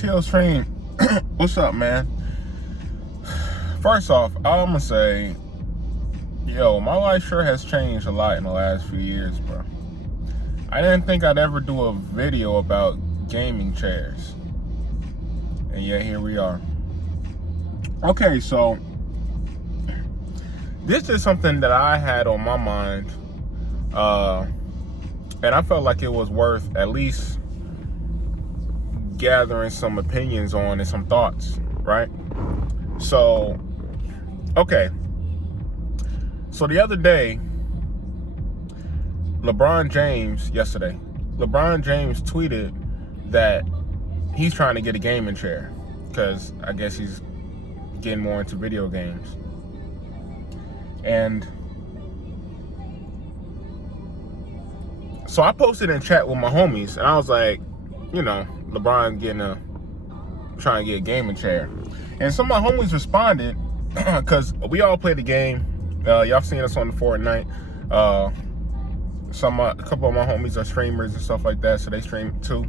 Tito stream. What's up, man? First off, I'm gonna say, yo, my life sure has changed a lot in the last few years, bro. I didn't think I'd ever do a video about gaming chairs, and yet here we are. Okay, so this is something that I had on my mind, and I felt like it was worth at least gathering some opinions on and some thoughts, right? So, okay. So the other day, LeBron James tweeted that he's trying to get a gaming chair because I guess he's getting more into video games. And so I posted in chat with my homies, and I was like, you know, LeBron trying to get a gaming chair. And some of my homies responded, because we all play the game. Y'all seen us on the Fortnite. A couple of my homies are streamers and stuff like that, so they stream too.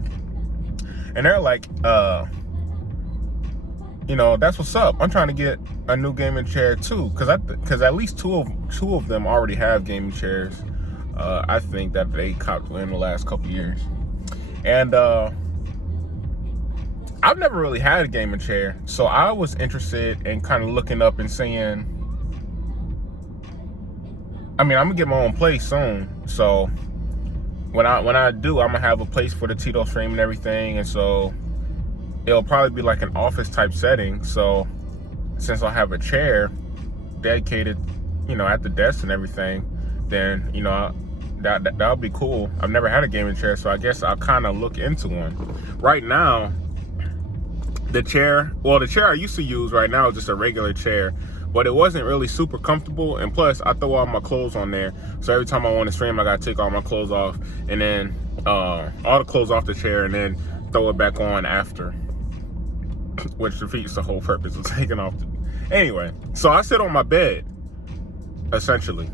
And they're like, you know, that's what's up. I'm trying to get a new gaming chair too, because at least two of them already have gaming chairs. I think that they copped in the last couple years. And I've never really had a gaming chair, so I was interested in kind of looking up and saying, I mean, I'm gonna get my own place soon. So when I do, I'm gonna have a place for the Tito stream and everything, and so it'll probably be like an office type setting. So since I'll have a chair dedicated, you know, at the desk and everything, then, you know, that'll be cool. I've never had a gaming chair, so I guess I'll kind of look into one. Right now, the chair I used to use right now is just a regular chair, but it wasn't really super comfortable, and plus I throw all my clothes on there, so every time I want to stream I gotta take all my clothes off, and then all the clothes off the chair, and then throw it back on after, which defeats the whole purpose of taking off anyway. So I sit on my bed essentially,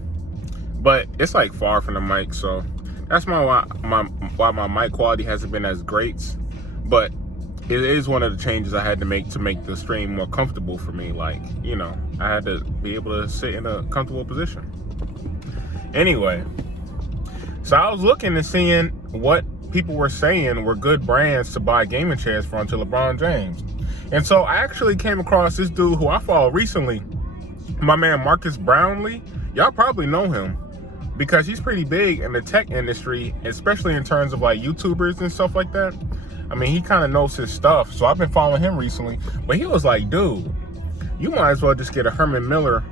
but it's like far from the mic, so that's why my mic quality hasn't been as great. But it is one of the changes I had to make the stream more comfortable for me. Like, you know, I had to be able to sit in a comfortable position. Anyway, so I was looking and seeing what people were saying were good brands to buy gaming chairs from to LeBron James. And so I actually came across this dude who I follow recently, my man Marcus Brownlee. Y'all probably know him because he's pretty big in the tech industry, especially in terms of like YouTubers and stuff like that. I mean, he kind of knows his stuff, so I've been following him recently. But he was like, dude, you might as well just get a Herman Miller.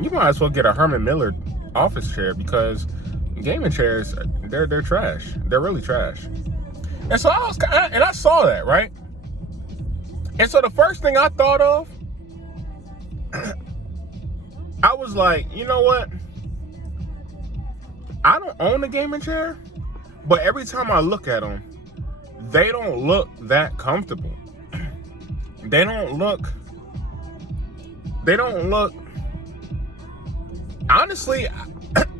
You might as well get a Herman Miller office chair, because gaming chairs, they're trash. They're really trash. And so I saw that, right? And so the first thing I thought of, I was like, you know what? I don't own a gaming chair, but every time I look at them, they don't look that comfortable. They don't look, honestly,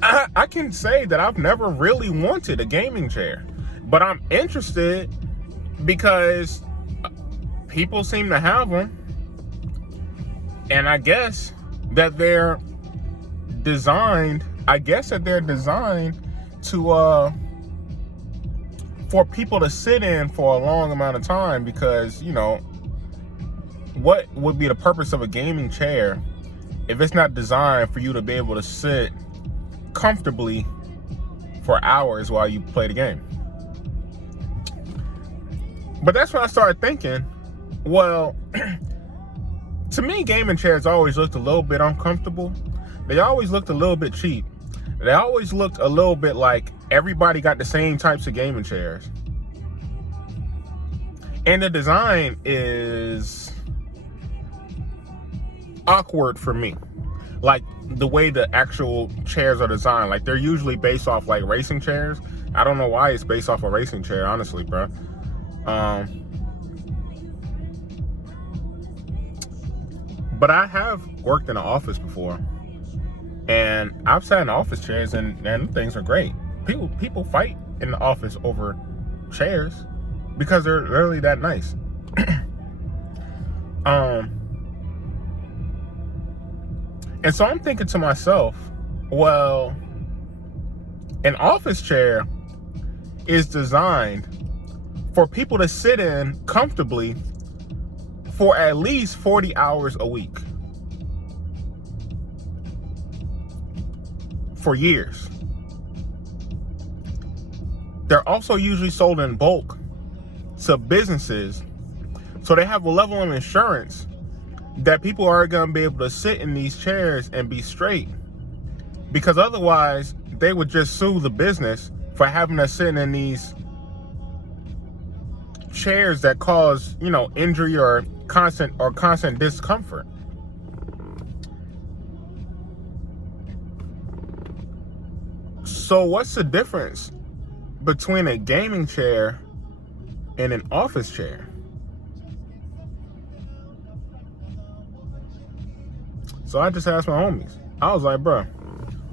I can say that I've never really wanted a gaming chair, but I'm interested because people seem to have them. And I guess that they're designed to, for people to sit in for a long amount of time, because, you know, what would be the purpose of a gaming chair if it's not designed for you to be able to sit comfortably for hours while you play the game? But that's when I started thinking, well, to me, gaming chairs always looked a little bit uncomfortable. They always looked a little bit cheap. They always looked a little bit like everybody got the same types of gaming chairs. And the design is awkward for me. Like the way the actual chairs are designed. Like they're usually based off like racing chairs. I don't know why it's based off a racing chair, honestly, bro. But I have worked in an office before. And I've sat in office chairs, and things are great. People fight in the office over chairs because they're really that nice. And so I'm thinking to myself, well, an office chair is designed for people to sit in comfortably for at least 40 hours a week. For years. They're also usually sold in bulk to businesses, so they have a level of insurance that people are going to be able to sit in these chairs and be straight, because otherwise they would just sue the business for having us sitting in these chairs that cause, injury or constant discomfort. So what's the difference between a gaming chair and an office chair? So I just asked my homies. I was like, bro,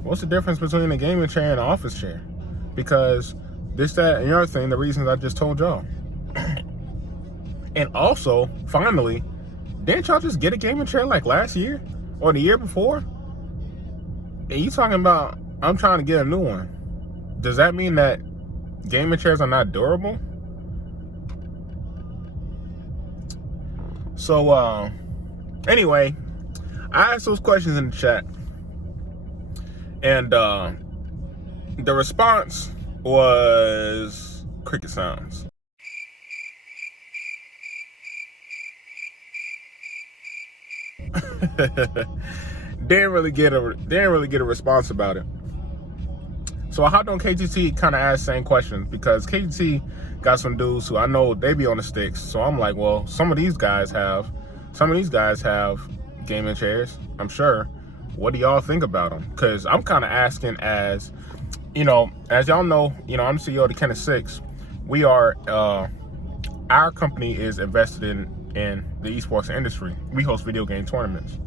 what's the difference between a gaming chair and an office chair? Because this, that, and the other thing, the reasons I just told y'all. And also, finally, didn't y'all just get a gaming chair like last year or the year before? And you talking about, I'm trying to get a new one. Does that mean that gaming chairs are not durable? So, anyway, I asked those questions in the chat, and the response was cricket sounds. didn't really get a response about it. So I hopped on KTT, kind of asked the same questions, because KTT got some dudes who I know they be on the sticks. So I'm like, well, some of these guys have gaming chairs, I'm sure. What do y'all think about them? Because I'm kind of asking, as as y'all know, I'm the CEO of the Kenneth Six. We are our company is invested in the esports industry. We host video game tournaments,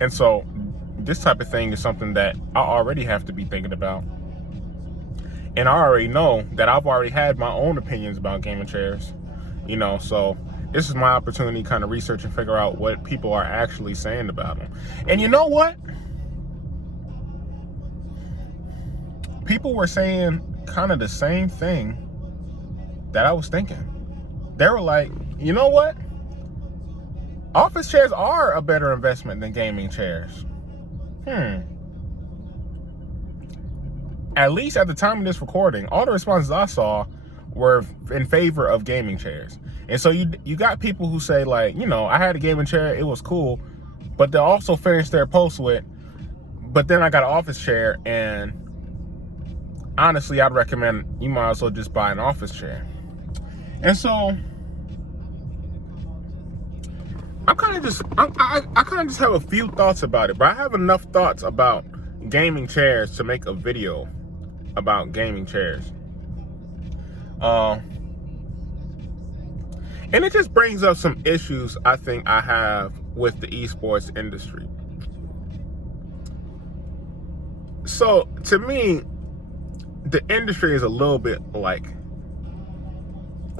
and so this type of thing is something that I already have to be thinking about. And I already know that I've already had my own opinions about gaming chairs, so this is my opportunity to kind of research and figure out what people are actually saying about them. And you know what? People were saying kind of the same thing that I was thinking. They were like, you know what? Office chairs are a better investment than gaming chairs. At least at the time of this recording, all the responses I saw were in favor of gaming chairs. And so you got people who say, like, I had a gaming chair, it was cool, but they also finish their post with, but then I got an office chair, and honestly, I'd recommend you might as well just buy an office chair. And so I kind of just have a few thoughts about it, but I have enough thoughts about gaming chairs to make a video about gaming chairs. And it just brings up some issues I think I have with the esports industry. So to me, the industry is a little bit like,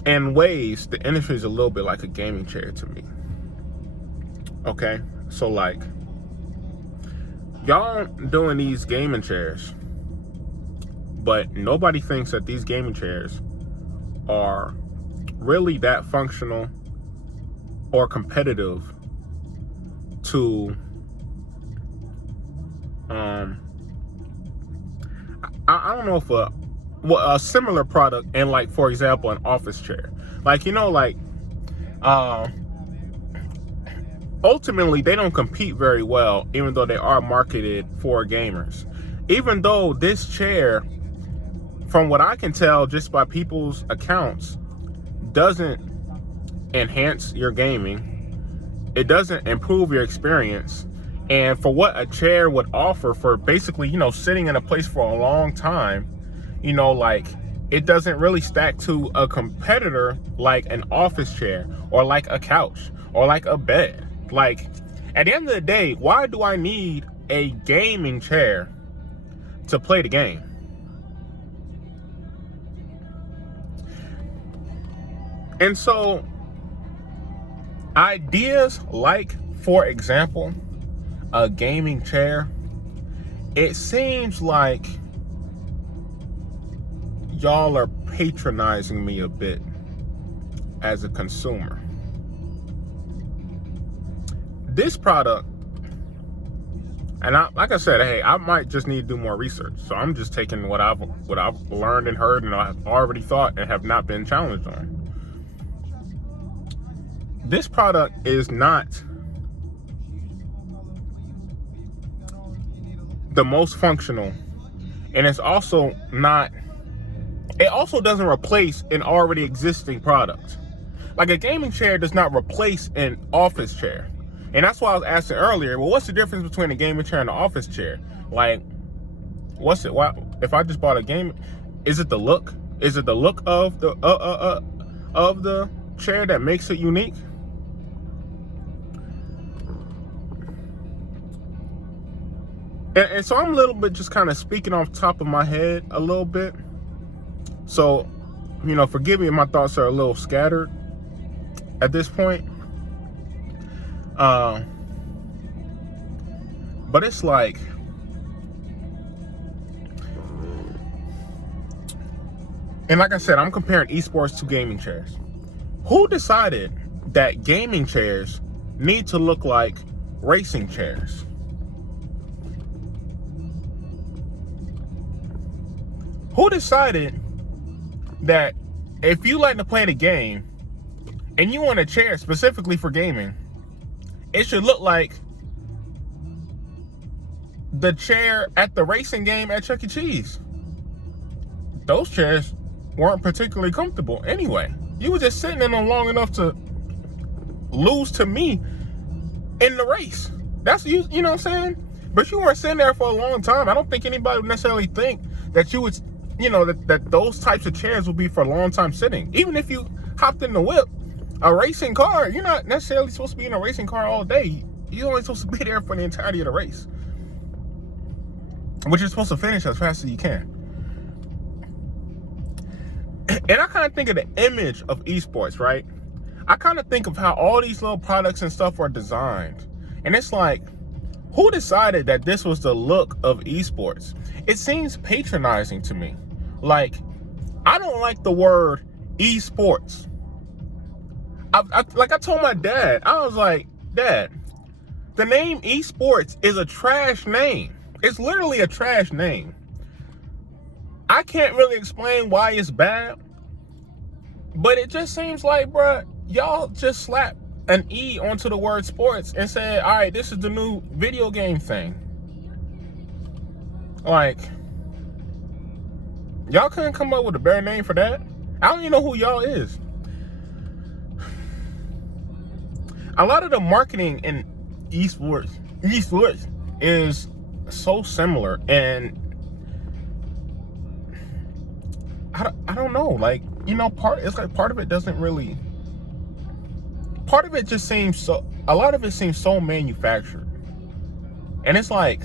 in ways, the industry is a little bit like a gaming chair to me. Okay, so like, y'all doing these gaming chairs, but nobody thinks that these gaming chairs are really that functional or competitive to I don't know if a similar product, and like, for example, an office chair, like, ultimately they don't compete very well, even though they are marketed for gamers. Even though this chair, from what I can tell just by people's accounts, doesn't enhance your gaming, it doesn't improve your experience, and for what a chair would offer for basically, sitting in a place for a long time, like, it doesn't really stack to a competitor like an office chair or like a couch or like a bed. Like, at the end of the day, why do I need a gaming chair to play the game? And so Ideas like, for example, a gaming chair, it seems like y'all are patronizing me a bit as a consumer. This product, and like I said, hey, I might just need to do more research. So I'm just taking what I've learned and heard and I've already thought and have not been challenged on. This product is not the most functional, and it's also not, it also doesn't replace an already existing product. Like a gaming chair does not replace an office chair. And that's why I was asking earlier, well, what's the difference between a gaming chair and an office chair? Like, what's it? Why, if I just bought a game, is it the look? Is it the look of the chair that makes it unique? And so I'm a little bit just kind of speaking off the top of my head a little bit. So, you know, forgive me if my thoughts are a little scattered at this point. But it's like, and like I said, I'm comparing esports to gaming chairs. Who decided that gaming chairs need to look like racing chairs? Who decided that if you like to play the game and you want a chair specifically for gaming, it should look like the chair at the racing game at Chuck E. Cheese? Those chairs weren't particularly comfortable anyway. You were just sitting in them long enough to lose to me in the race. That's you know what I'm saying? But you weren't sitting there for a long time. I don't think anybody would necessarily think that you would, you know, that those types of chairs would be for a long time sitting. Even if you hopped in the whip, a racing car, you're not necessarily supposed to be in a racing car all day. You're only supposed to be there for the entirety of the race, which you're supposed to finish as fast as you can. And I kind of think of the image of esports, right? I kind of think of how all these little products and stuff are designed. And it's like, who decided that this was the look of esports? It seems patronizing to me. Like, I don't like the word esports. Like I told my dad, I was like, Dad, the name esports is a trash name. It's literally a trash name. I can't really explain why it's bad, but it just seems like, bruh, y'all just slapped an E onto the word sports and said, all right, this is the new video game thing. Like, y'all couldn't come up with a better name for that? I don't even know who y'all is. A lot of the marketing in esports is so similar, and I don't know, like, you know, part of it doesn't really, part of it just seems so, a lot of it seems so manufactured. And it's like,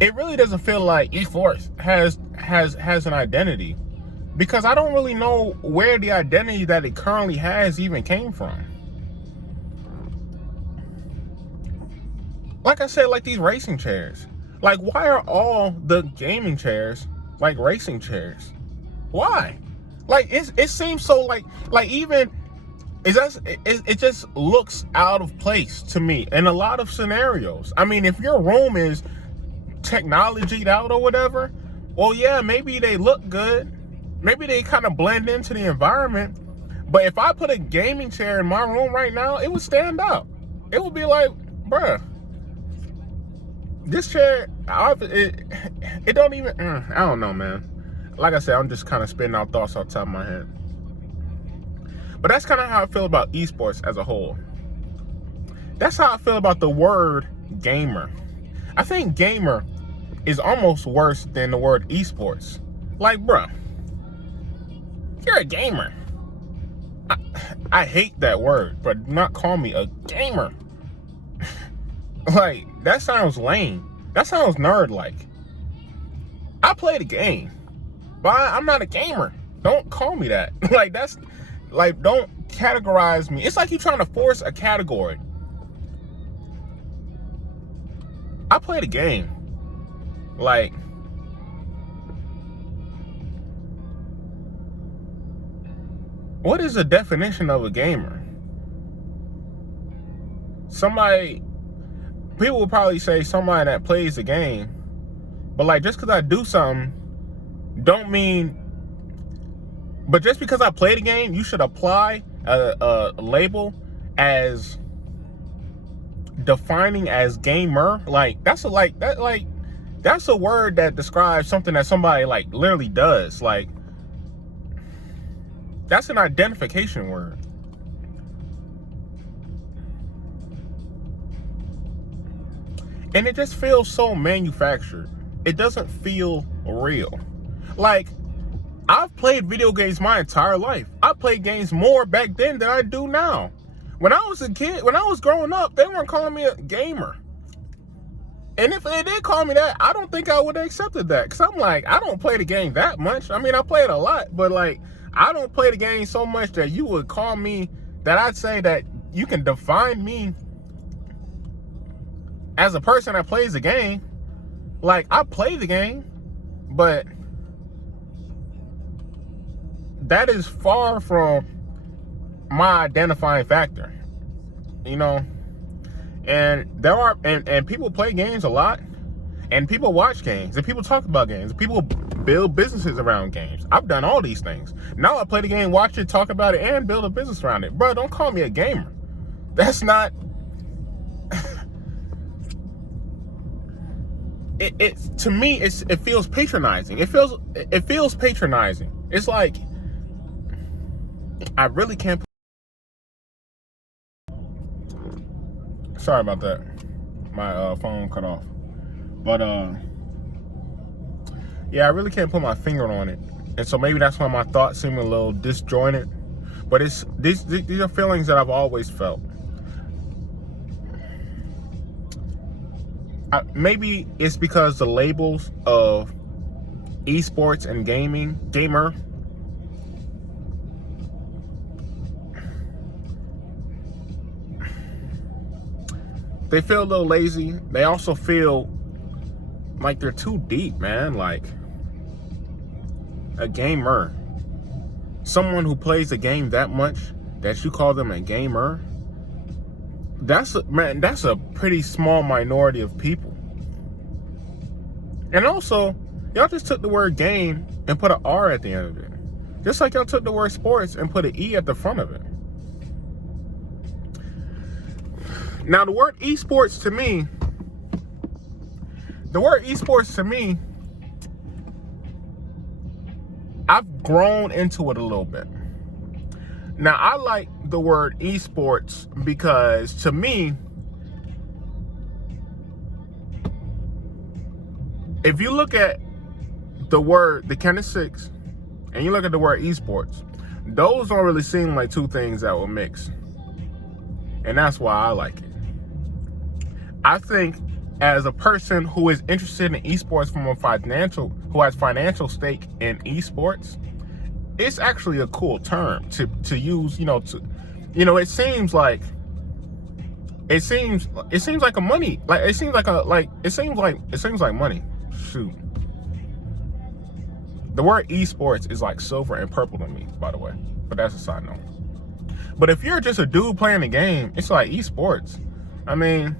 it really doesn't feel like esports has an identity, because I don't really know where the identity that it currently has even came from. Like I said, like these racing chairs. Like, why are all the gaming chairs like racing chairs? Why? Like, it seems so like even it just looks out of place to me in a lot of scenarios. I mean, if your room is technologied out or whatever, well, yeah, maybe they look good. Maybe they kind of blend into the environment. But if I put a gaming chair in my room right now, it would stand out. It would be like, bruh, this chair, it don't even, I don't know, man. Like I said, I'm just kind of spitting out thoughts off the top of my head. But that's kind of how I feel about esports as a whole. That's how I feel about the word gamer. I think gamer is almost worse than the word esports. Like, bruh, you're a gamer. I hate that word, but do not call me a gamer. Like, that sounds lame. That sounds nerd-like. I play the game, but I'm not a gamer. Don't call me that. Like, that's, like, don't categorize me. It's like you trying to force a category. I played a game. Like, what is the definition of a gamer? People will probably say somebody that plays the game, but like, just because I do something, don't mean, but just because I play the game, you should apply a label as defining as gamer. Like, that's a word that describes something that somebody like literally does. Like, that's an identification word. And it just feels so manufactured. It doesn't feel real. Like, I've played video games my entire life. I played games more back then than I do now. When I was a kid, when I was growing up, they weren't calling me a gamer. And if they did call me that, I don't think I would have accepted that. Because I'm like, I don't play the game that much. I mean, I play it a lot, but like, I don't play the game so much that you would call me, that I'd say that you can define me as a person that plays the game. Like, I play the game, but that is far from my identifying factor, you know. And there are, and people play games a lot, and people watch games, and people talk about games, and people build businesses around games. I've done all these things. Now I play the game, watch it, talk about it, and build a business around it. Bro, don't call me a gamer. That's not. It to me, it feels patronizing. It feels patronizing. It's like, I really can't. Sorry about that. My phone cut off. But yeah, I really can't put my finger on it, and so maybe that's why my thoughts seem a little disjointed. But these are feelings that I've always felt. Maybe it's because the labels of esports and gamer, they feel a little lazy. They also feel like they're too deep, man. Like, a gamer, someone who plays a game that much that you call them a gamer, that's a pretty small minority of people. And also, y'all just took the word game and put an R at the end of it. Just like y'all took the word sports and put an E at the front of it. Now, the word esports to me, I've grown into it a little bit. Now, I like the word esports because, to me, if you look at the count of 6, and you look at the word esports, those don't really seem like two things that will mix. And that's why I like it. I think, as a person who is interested in esports who has financial stake in esports, it's actually a cool term to use, it seems like a money, it seems like money. Shoot. The word esports is like silver and purple to me, by the way, but that's a side note. But if you're just a dude playing the game, it's like esports. I mean,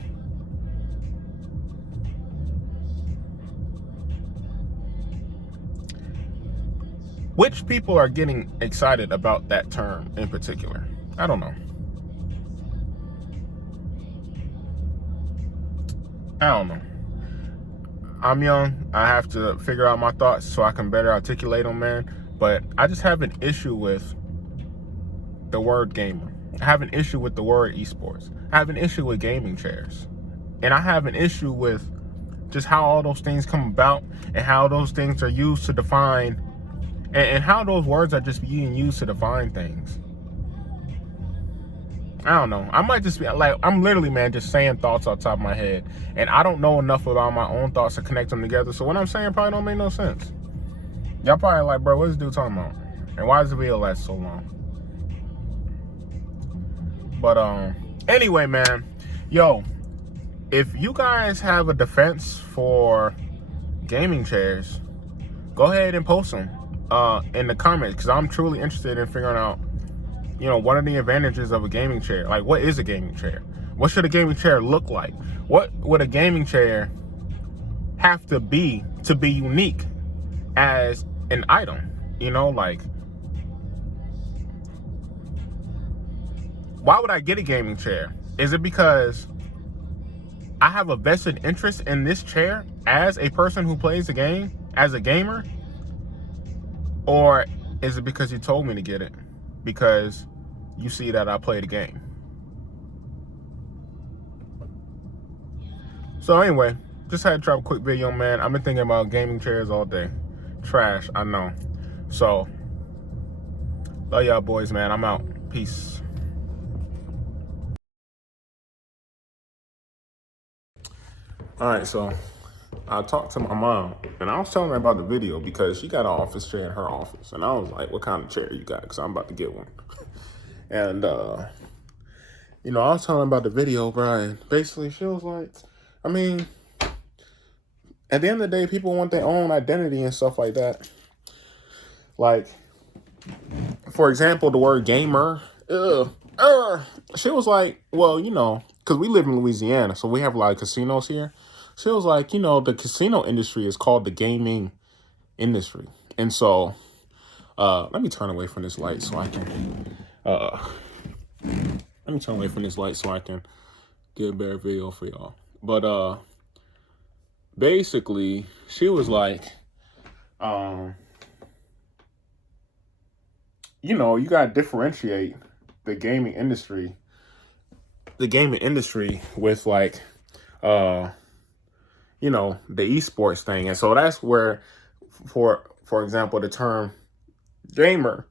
which people are getting excited about that term in particular? I don't know. I'm young. I have to figure out my thoughts so I can better articulate them, man. But I just have an issue with the word gamer. I have an issue with the word esports. I have an issue with gaming chairs. And I have an issue with just how all those things come about and how those things are used to define, and how those words are just being used to define things. I don't know. I might just be like, I'm literally, man, just saying thoughts off the top of my head. And I don't know enough about my own thoughts to connect them together. So what I'm saying probably don't make no sense. Y'all probably like, bro, what is this dude talking about? And why does the video last so long? But anyway, man, yo, if you guys have a defense for gaming chairs, go ahead and post them in the comments, because I'm truly interested in figuring out, you know, what are the advantages of a gaming chair? Like, what is a gaming chair? What should a gaming chair look like? What would a gaming chair have to be unique as an item? You know, like, why would I get a gaming chair? Is it because I have a vested interest in this chair as a person who plays the game, as a gamer? Or is it because you told me to get it because you see that I play the game? So anyway, just had to drop a quick video, man. I've been thinking about gaming chairs all day. Trash, I know. So, love y'all boys, man. I'm out. Peace. All right, so I talked to my mom, and I was telling her about the video because she got an office chair in her office. And I was like, what kind of chair you got? Because I'm about to get one. And, you know, I was telling her about the video, bro, and basically she was like, I mean, at the end of the day, people want their own identity and stuff like that. Like, for example, the word gamer. She was like, well, you know, because we live in Louisiana, so we have a lot of casinos here. She was like, you know, the casino industry is called the gaming industry. And so, let me turn away from this light so I can, get a better video for y'all. But, basically, she was like, you know, you got to differentiate the gaming industry with, like, you know, the esports thing. And so that's where, for example, the term gamer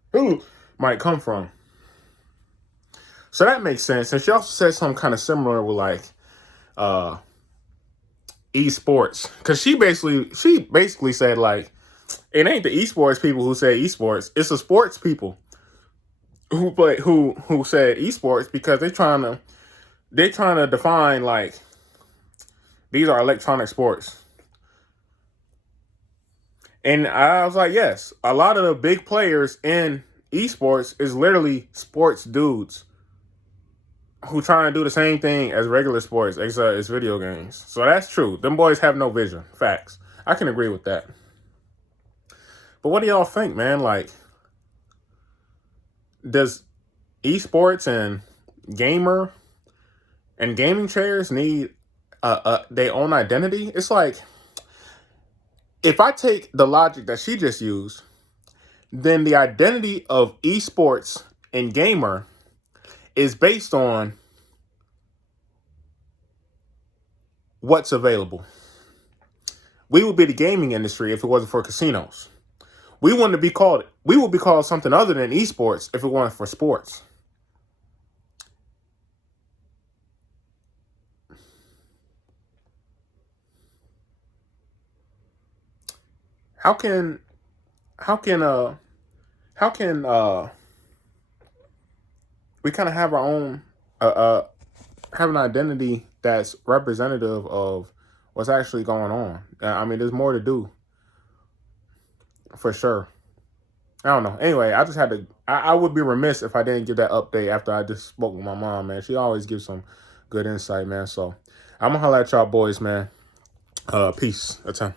might come from. So that makes sense. And she also said something kind of similar with, like, esports. Because she basically said, like, it ain't the esports people who say esports. It's the sports people who said esports, because they're trying to define, like, these are electronic sports. And I was like, yes, a lot of the big players in esports is literally sports dudes who trying to do the same thing as regular sports, except it's video games. So that's true. Them boys have no vision. Facts. I can agree with that. But what do y'all think, man? Like, does esports and gaming chairs need their own identity? It's like, if I take the logic that she just used, then the identity of esports and gamer is based on what's available. We would be the gaming industry if it wasn't for casinos. We would be called something other than esports if it wasn't for sports. How can we kind of have our own have an identity that's representative of what's actually going on? I mean, there's more to do, for sure. I don't know. Anyway, I just had to, I would be remiss if I didn't give that update after I just spoke with my mom, man. She always gives some good insight, man. So I'm gonna holler at y'all boys, man. Peace. That's time.